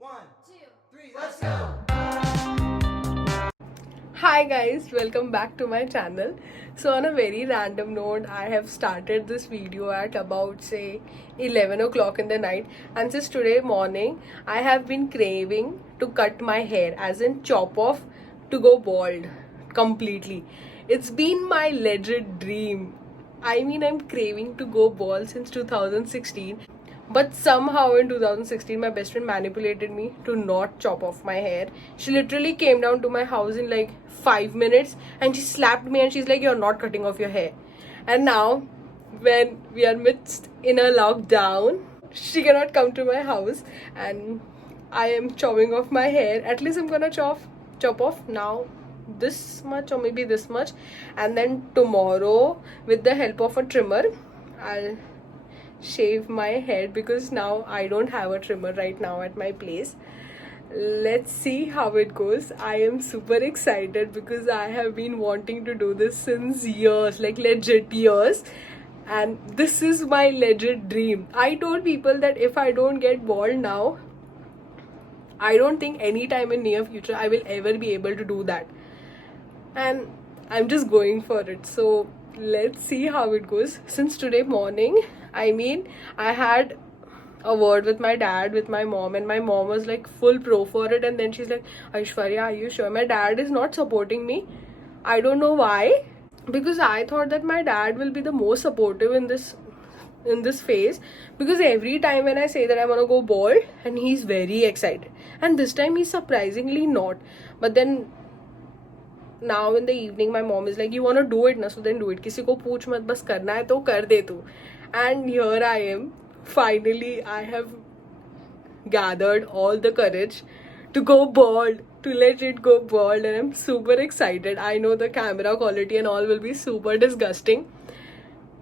One, two, three, let's go! Hi guys, welcome back to my channel. So on a very random note, I have started this video at about say 11 o'clock in the night, and since today morning I have been craving to cut my hair, as in chop off, to go bald completely. It's been my legit dream. I mean, I'm craving to go bald since 2016. But somehow in 2016, my best friend manipulated me to not chop off my hair. She literally came down to my house in like 5 minutes and she slapped me and she's like, "You're not cutting off your hair." And now, when we are midst in a lockdown, she cannot come to my house and I am chopping off my hair. At least I'm gonna chop off now this much or maybe this much, and then tomorrow, with the help of a trimmer, I'll shave my head because now I don't have a trimmer right now at my place. Let's see how it goes. I am super excited because I have been wanting to do this since years, like legit years, and this is my legit dream. I told people that if I don't get bald now, I don't think any time in near future I will ever be able to do that, and I'm just going for it. So let's see how it goes. Since today morning, I mean, I had a word with my dad, with my mom, and my mom was like full pro for it. And then she's like, "Aishwarya, are you sure?" My dad is not supporting me. I don't know why, because I thought that my dad will be the most supportive in this phase, because every time when I say that I'm gonna go bald, and he's very excited, and this time he's surprisingly not. But then now in the evening my mom is like, "You want to do it na, so then do it, किसी को पूछ मत, बस करना है तो कर दे तू." And here I am, finally I have gathered all the courage to go bald, to let it go bald, and I'm super excited. I know the camera quality and all will be super disgusting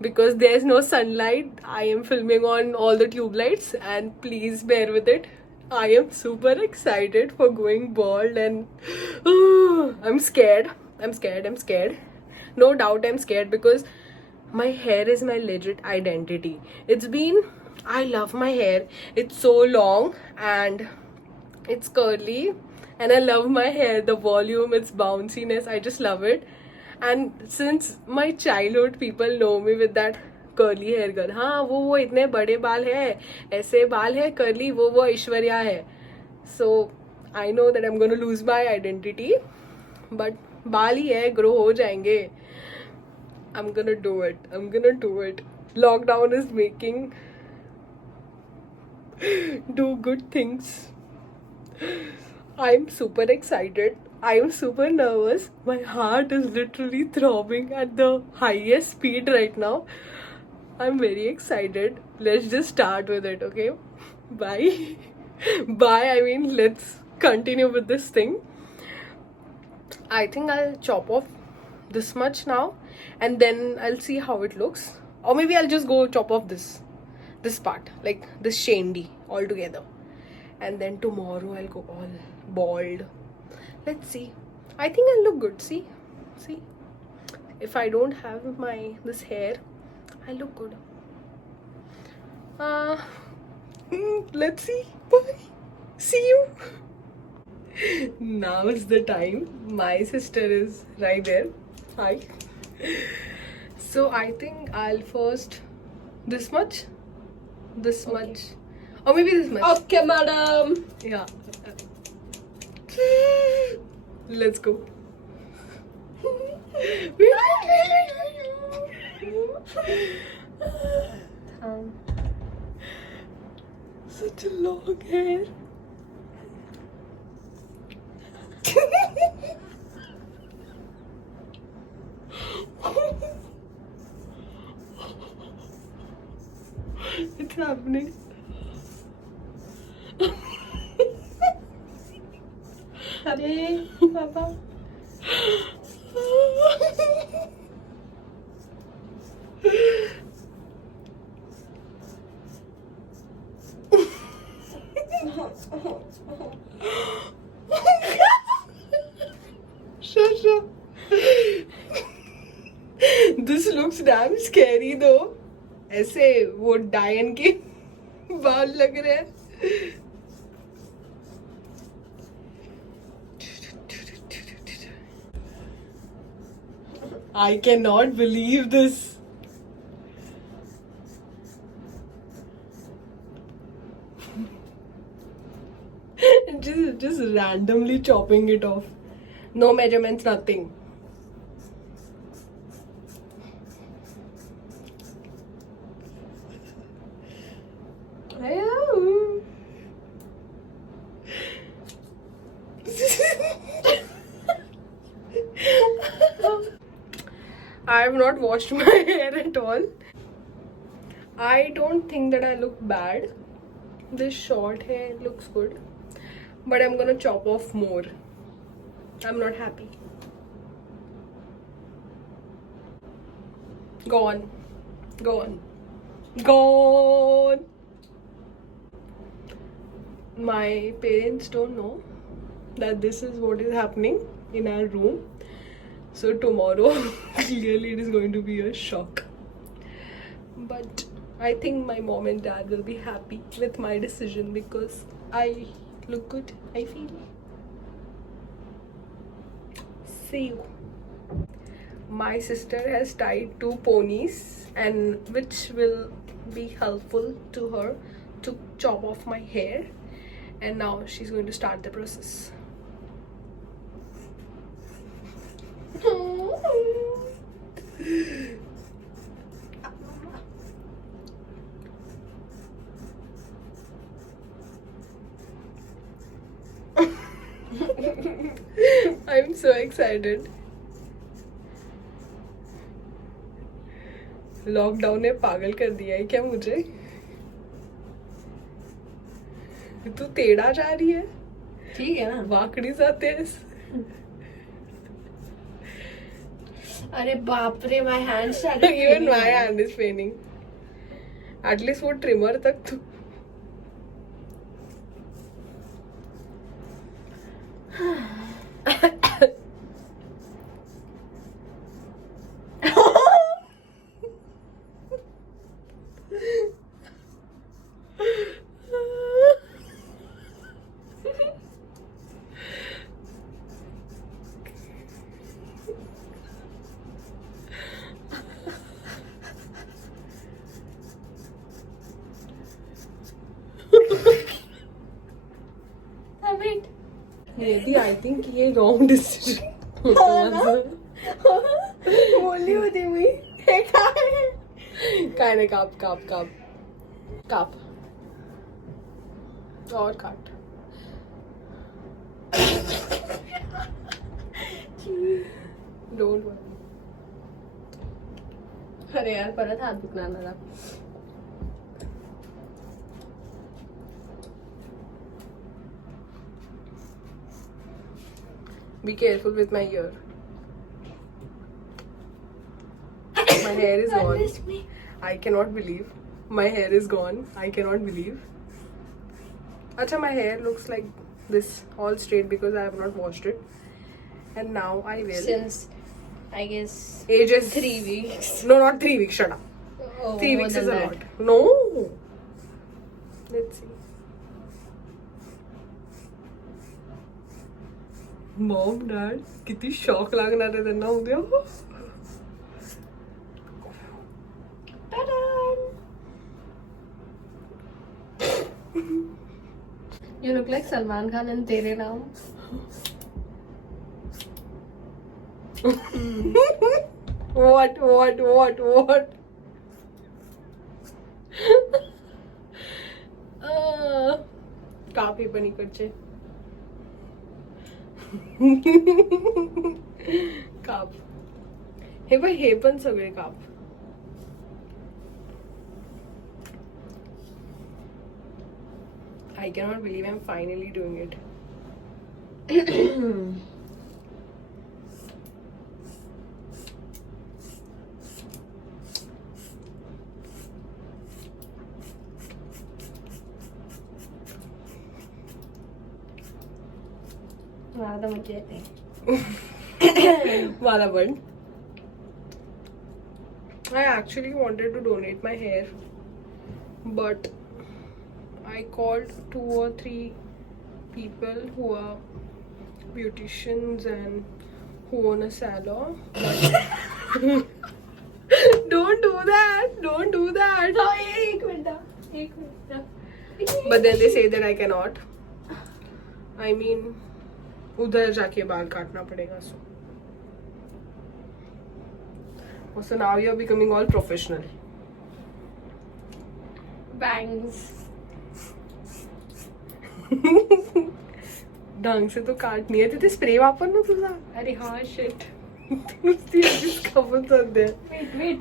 because there's no sunlight. I am filming on all the tube lights, and please bear with it. I am super excited for going bald, and I'm scared. I'm scared. No doubt I'm scared because my hair is my legit identity. I love my hair. It's so long and it's curly, and I love my hair, the volume, its bounciness. I just love it. And since my childhood, people know me with that curly hair girl. हाँ, वो इतने बड़े बाल है, ऐसे बाल है curly, वो ऐश्वर्या है. So I know that I'm gonna lose my identity, but बाल ही है, grow हो जाएंगे. I'm gonna do it. I'm gonna do it. Lockdown is making do good things. I'm super excited. I'm super nervous. My heart is literally throbbing at the highest speed right now. I'm very excited. Let's just start with it, okay? Bye. Bye. I mean, let's continue with this thing. I think I'll chop off this much now, and then I'll see how it looks. Or maybe I'll just go chop off this part, like this shandy altogether. And then tomorrow I'll go all bald. Let's see. I think I'll look good. See? If I don't have this hair, I look good. Let's see. Bye. See you. Now is the time. My sister is right there. Hi. So I think I'll first this much, much, or maybe this much. Okay, madam. Yeah. Let's go. Wait. Such a long hair. It's happening. Hare Baba. Shasha. This looks damn scary though. ऐसे वो डायन के बाल लग रहे हैं. I cannot believe this. just randomly chopping it off. No measurements, nothing. I am. I have not washed my hair at all. I don't think that I look bad. This short hair looks good. But I'm gonna chop off more. I'm not happy. Gone. Gone. Gone. My parents don't know that this is what is happening in our room. So tomorrow, clearly it is going to be a shock. But I think my mom and dad will be happy with my decision because I look good, I feel. See you. My sister has tied 2 ponies, and which will be helpful to her to chop off my hair. And now she's going to start the process. I'm so excited. Lockdown ने पागल कर दिया है क्या मुझे? तू टेढ़ा जा रही है, ठीक है ना? वाकड़ी सा तेज. अरे बाप रे, my hand started Even paining. my hand is paining. At least वो ट्रिमर तक तो. Wait. Maybe I think ये wrong decision. बोली होती मी. काय नाही, काप काप काप काप और काट. Don't worry. अरे यार, परत हात दुखणार मला. Be careful with my ear. My hair is gone. I cannot believe. My hair is gone. I cannot believe. Acha, my hair looks like this, all straight because I have not washed it. And now I will. Since I guess Ages 3 weeks. No, not 3 weeks. Shut up. Oh, 3 more weeks than is a that. lot. No. Let's see. Mom, Dad, किती shock लागणार आहे त्यांना उद्या. You look like Salman Khan in Tere Naam. What? काप हे पण इकडचे. काप हे बघ, हे पण सगळे काप. I cannot believe I'm finally doing it. मला मजा येते. मला पण. I actually wanted to donate my hair, but I called 2 or 3 people who are beauticians and who own a salon. But Don't do that. Don't do that. हाँ, एक minute. But then they say that I cannot. I mean, उधर जाके बाल काटना पड़ेगा. So now you are becoming all professional. Bangs. ढंग से तो काटनी आहे. तिथे स्प्रे वापर ना तुझा. अरे हाँ, shit. नुसती अशीच खपत सध्या. Wait.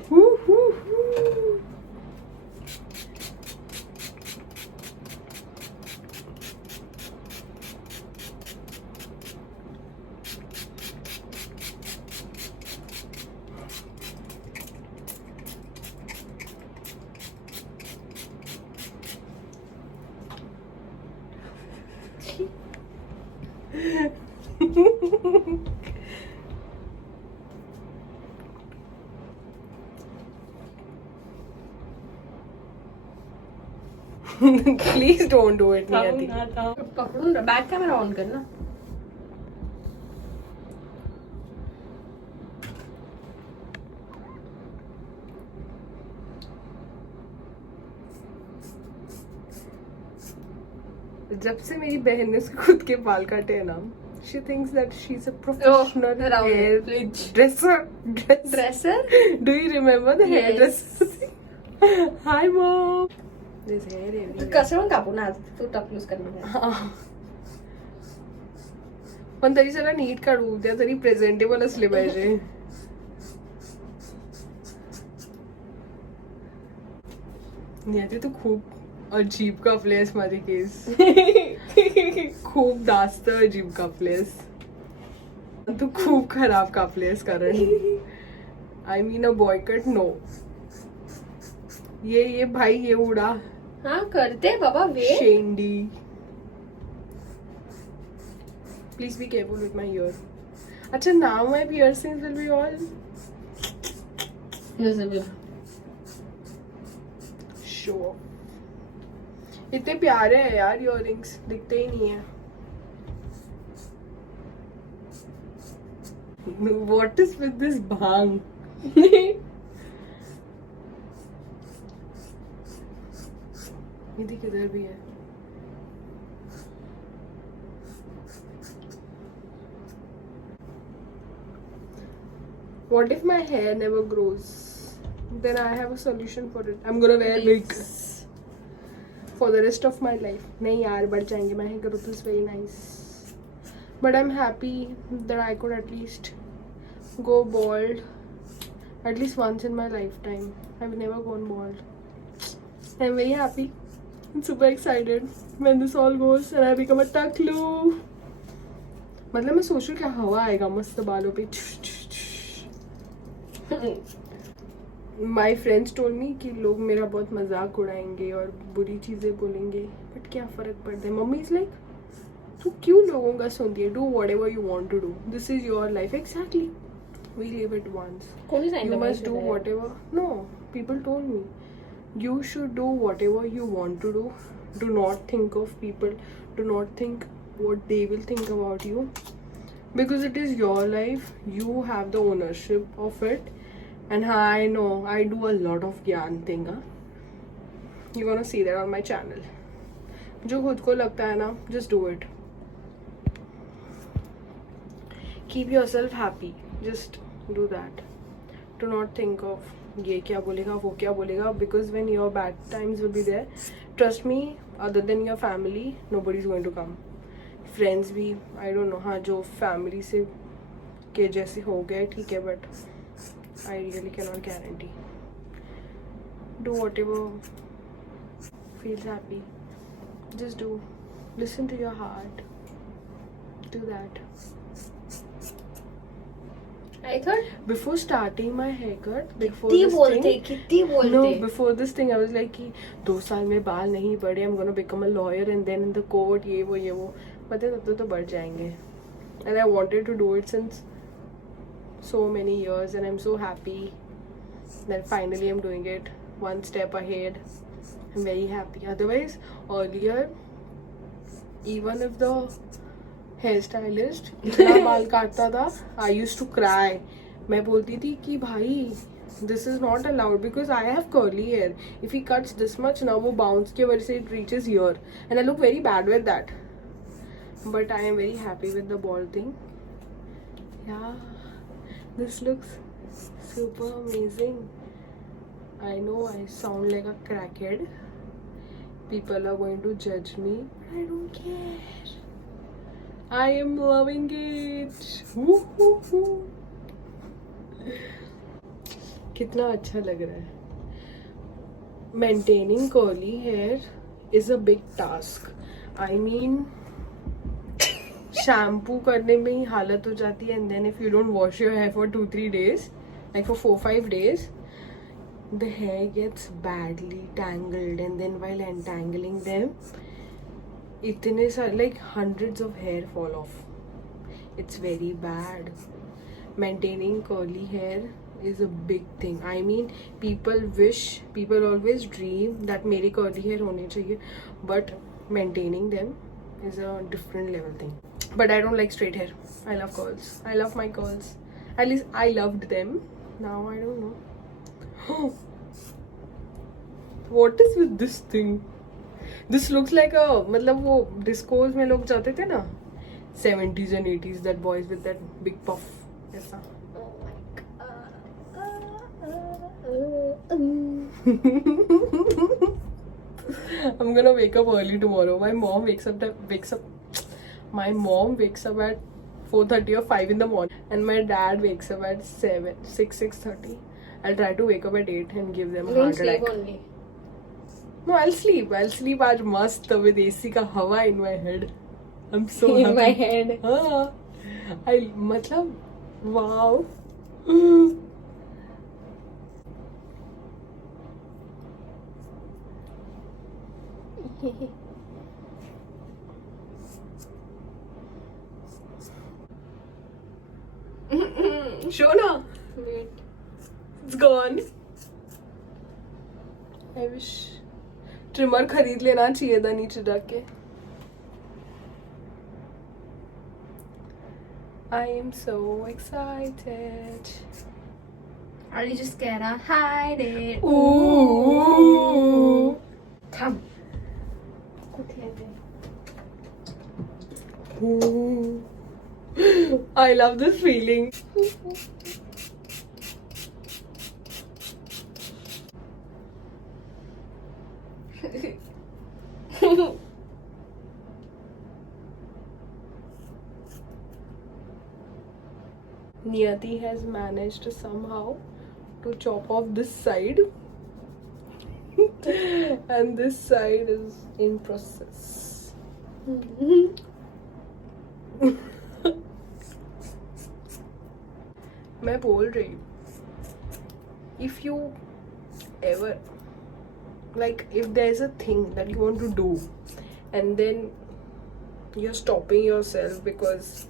Please don't do it, Niyati. पकड़ूं ना, बैक कैमरा ऑन करना. जब से मेरी बहन ने उसके खुद के बाल काटे हैं ना, she thinks that she's a professional around hair it. dresser. Dresser? Do you remember the Yes. hairdresser? Hi mom. This hair everywhere. कसं पण कापू ना, तू टप यूज करणार. हा. पण तरी सगळं नीट काढू, उद्या तरी प्रेझेंटेबल असले पाहिजे. नियती तू खूप अजीब कापलेस माझे केस. खूप जास्त अजीब कापलेस. तू खूप खराब कापलेस कारण I mean a boycott no. ये भाई ये उडा. हाँ करते बाबा वे. शेंडी. Please be careful with my ear. अच्छा, now my piercings will be all show. इतने प्यारे हैं यार इयररिंग्स, दिखते ही नहीं है. What is with this bhang? ये देख इधर भी है. What if my hair never grows? Then I have a solution for it. I'm gonna wear wig for the rest of my life. नहीं यार, बढ़ जाएंगे. My hair growth is very nice. But I'm happy that I could at least go bald at least once in my lifetime. I've never gone bald. I'm very happy. I'm super excited when this all goes and I become a टकलू. मतलब मैं सोच रही हूँ क्या हवा आएगा मस्त बालों पे. My friends told me कि लोग मेरा बहुत मजाक उड़ाएंगे और बुरी चीजें बोलेंगे, बट क्या फर्क पड़ता है. मम्मी इज लाइक, तू क्यों लोगों का सुनती है? Do whatever you want to do. This is your life. Exactly. We live it once. You must do whatever. No, people told me you should do whatever you want to do. Do not think of people. Do not think what they will think about you, because it is your life. You have the ownership of it. And I know I do a lot of gyan thing. You're gonna see that on my channel. जो खुद को लगता है ना, just do it. Keep yourself happy. Just do that. Do not think of ये क्या बोलेगा, वो क्या बोलेगा, because when your bad times will be there, trust me, other than your family, nobody is going to come. Friends भी, I don't know, हाँ जो family से के जैसे हो गए ठीक है, but I really cannot guarantee. Do whatever feels happy. Just do. Listen to your heart. Do that. I thought Before starting my haircut, before कितनी this बोलते thing, कितनी बोलते. no, before this thing, I was like कि 2 साल में बाल नहीं बढ़े, I'm gonna become a lawyer and then in the court ये वो. But then तब तो बढ़ जाएंगे. And I wanted to do it since so many years, and I'm so happy that finally I'm doing it one step ahead. I'm very happy. Otherwise, earlier, even if the hairstylist इतना बाल काटता था, I used to cry. मैं बोलती थी कि भाई this is not allowed because I have curly hair. If he cuts this much now, वो bounce की वजह से it reaches here, and I look very bad with that. But I am very happy with the bald thing. Yeah, this looks super amazing. I know I sound like a crackhead. People are going to judge me, but I don't care. I am loving it. Woo-hoo-hoo. कितना अच्छा लग रहा है. Maintaining curly hair is a big task. I mean, shampoo करने में ही हालत हो जाती है, and then if you don't wash your hair for 2-3 days, like for 4-5 days, the hair gets badly tangled, and then while untangling them, इतने सारे like hundreds of hair fall off. It's very bad. Maintaining curly hair is a big thing. I mean, people always dream that मेरे curly hair होने चाहिए, but maintaining them is a different level thing. But I don't like straight hair. I love curls. I love my curls. At least I loved them. Now I don't know. What is with this thing? This looks like a मतलब वो discos में लोग जाते थे ना 70s and 80s, that boys with that big puff ऐसा. I'm gonna wake up early tomorrow. My mom wakes up my mom wakes up at 4:30 or 5 in the morning, and my dad wakes up at 6:30. I'll try to wake up at 8 and give them a Don't heart sleep attack. only. No, I'll sleep आज मस्त with AC का हवा in my head. I'm so In happy. my head. हाँ, मतलब wow. Shona, Wait. it's gone. I wish trimmer खरीद लेना चाहिए था नीचे जाके. I am so excited. Are you just gonna hide it? Ooh. Come. Quickly. Ooh. I love this feeling. Niyati has managed somehow to chop off this side, and this side is in process. मैं बोल रही हूँ, if you ever, like if there's a thing that you want to do and then you're stopping yourself because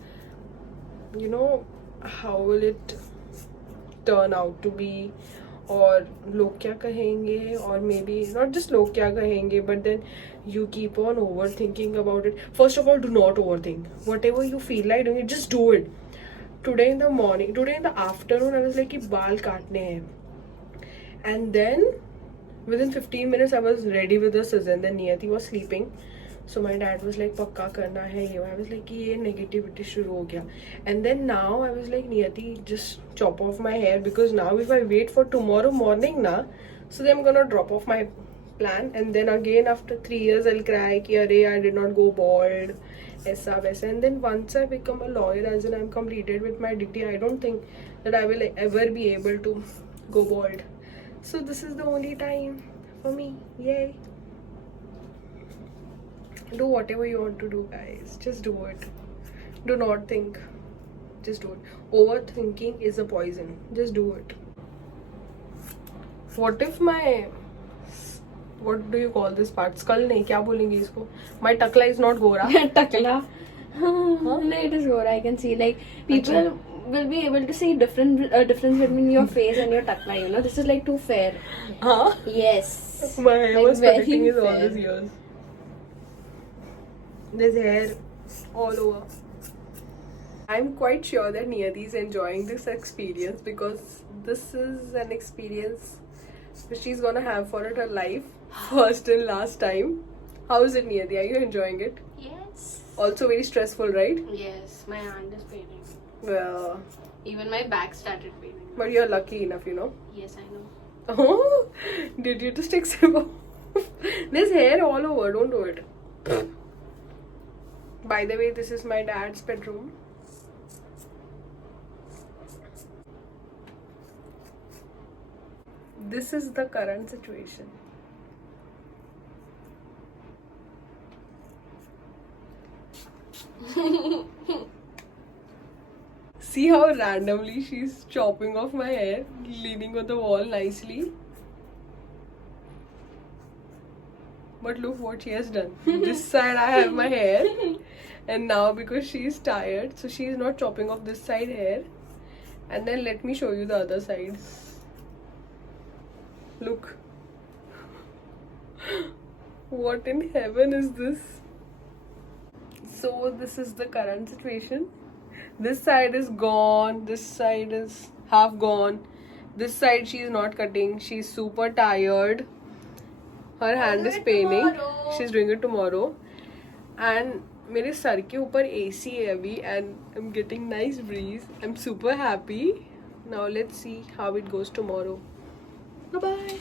you know how will it turn out to be, और लोग क्या कहेंगे, or maybe not just लोग क्या कहेंगे, but then you keep on overthinking about it. First of all, do not overthink. Whatever you feel like doing, just do it. Today in the afternoon, I was like कि बाल काटने हैं, and then within 15 minutes I was ready with the scissors, and then Niyati was sleeping. So my dad was like पक्का करना है ये. I was like कि ये negativity शुरू हो गया. And then now I was like Niyati, just chop off my hair, because now if I wait for tomorrow morning na, so then I'm gonna drop off my plan, and then again after 3 years I'll cry कि अरे I did not go bald ऐसा वैसा. And then once I become a lawyer, as in I'm completed with my degree, I don't think that I will ever be able to go bald. So this is the only time for me. Yay. Do whatever you want to do, guys. Just do it. Do not think. Just do it. Overthinking is a poison. Just do it. What if my, what do you call this part? Skull नहीं, क्या बोलेंगे इसको? My takla is not gora. Takla. No, it is Gora. I can see like people will be able to see difference between your face and your takla. You know, this is like too fair. Huh? Yes. My hair Like was very protecting his all fair. these years. There's hair all over. I'm quite sure that Niyati is enjoying this experience because this is an experience which she's gonna have for her life, first and last time. How is it, Niyati? Are you enjoying it? Yes. Also very stressful, right? Yes, my hand is paining. Well, Even my back started paining. but you're lucky enough, you know. Yes, I know. Oh, did you just take sip of? There's hair all over. Don't do it. By the way, this is my dad's bedroom. This is the current situation. See how randomly she's chopping off my hair, leaning on the wall nicely. But look what she has done. This side I have my hair, and now because she's tired, so she's not chopping off this side hair. And then let me show you the other side. Look. What in heaven is this? So this is the current situation. This side is gone, this side is half gone. This side she is not cutting. She's super tired. Her hand is paining. tomorrow. She's doing it tomorrow. And मेरे sir के ऊपर AC है अभी and I'm getting nice breeze. I'm super happy. Now let's see how it goes tomorrow. Bye bye.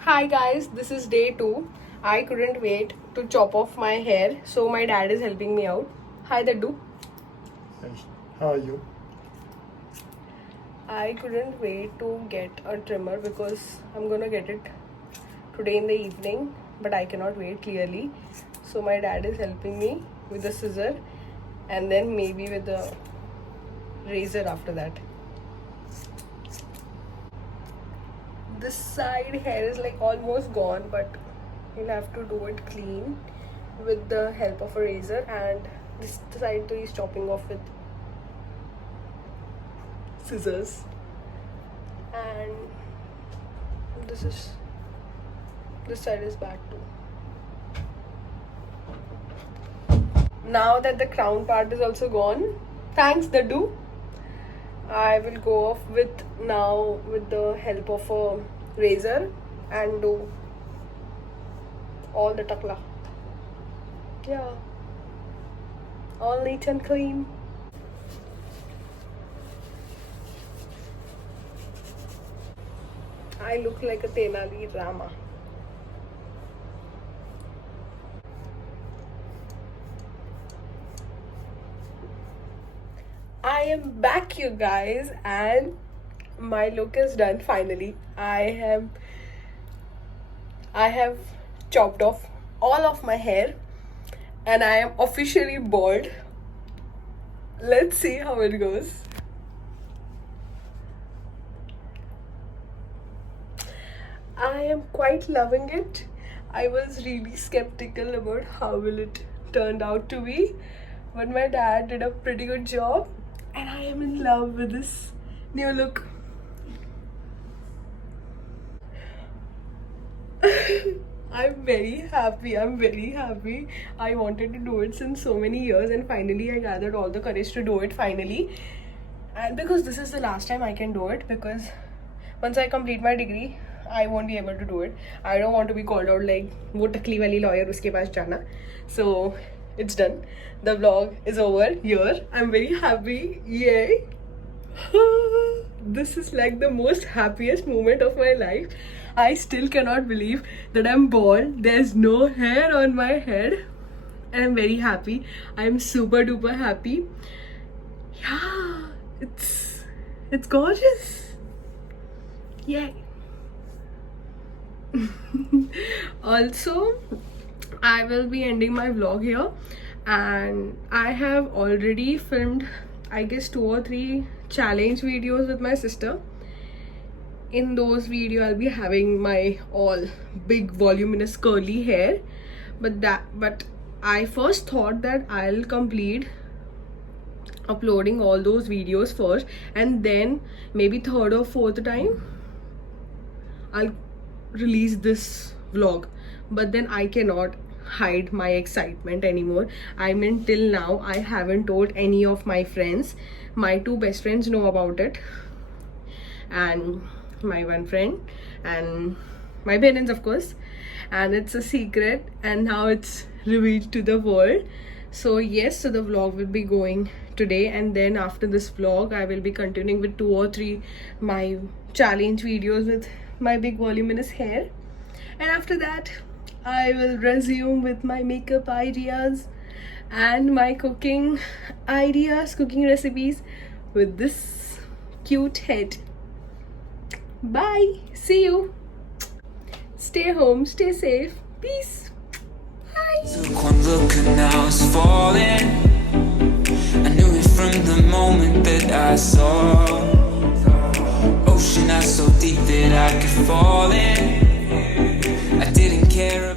Hi guys, this is day 2. I couldn't wait to chop off my hair, so my dad is helping me out. Hi Daddu. How are you? I couldn't wait to get a trimmer because I'm gonna get it today in the evening, but I cannot wait clearly. So my dad is helping me with the scissor and then maybe with the razor after that. This side hair is like almost gone, but you'll have to do it clean with the help of a razor, and this side too is chopping off with scissors. And this side is back too. Now that the crown part is also gone, thanks Daddu, I will go off with the help of a razor and do all the takla. Yeah, all neat and clean. I look like a Tenali Rama. I am back, you guys, and my look is done finally. I have chopped off all of my hair and I am officially bald. Let's see how it goes. I am quite loving it. I was really skeptical about how will it turned out to be, but my dad did a pretty good job and I am in love with this new look. I'm very happy. I wanted to do it since so many years and finally I gathered all the courage to do it finally. And because this is the last time I can do it, because once I complete my degree I won't be able to do it. I don't want to be called out like wo takli wali lawyer uske paas jana. So it's done. The vlog is over here. I'm very happy. Yay. This is like the most happiest moment of my life. I still cannot believe that I'm bald. There's no hair on my head. And I'm very happy. I'm super duper happy. Yeah, it's gorgeous. Yay. Also, I will be ending my vlog here, and I have already filmed I guess 2 or 3 challenge videos with my sister. In those videos I'll be having my all big voluminous curly hair, but I first thought that I'll complete uploading all those videos first and then maybe 3rd or 4th time I'll release this vlog, but then I cannot. hide my excitement anymore. I mean, till now I haven't told any of my friends. My 2 best friends know about it, and my 1 friend, and my parents, of course. And it's a secret, and now it's revealed to the world. So yes, so the vlog will be going today, and then after this vlog I will be continuing with 2 or 3 my challenge videos with my big voluminous hair, and after that I will resume with my makeup ideas and my cooking ideas, cooking recipes with this cute head. Bye, see you. Stay home, stay safe, peace. Bye. Took one look and now it's falling. I knew it from the moment that I saw. Ocean not so deep that I could fall in. I didn't care.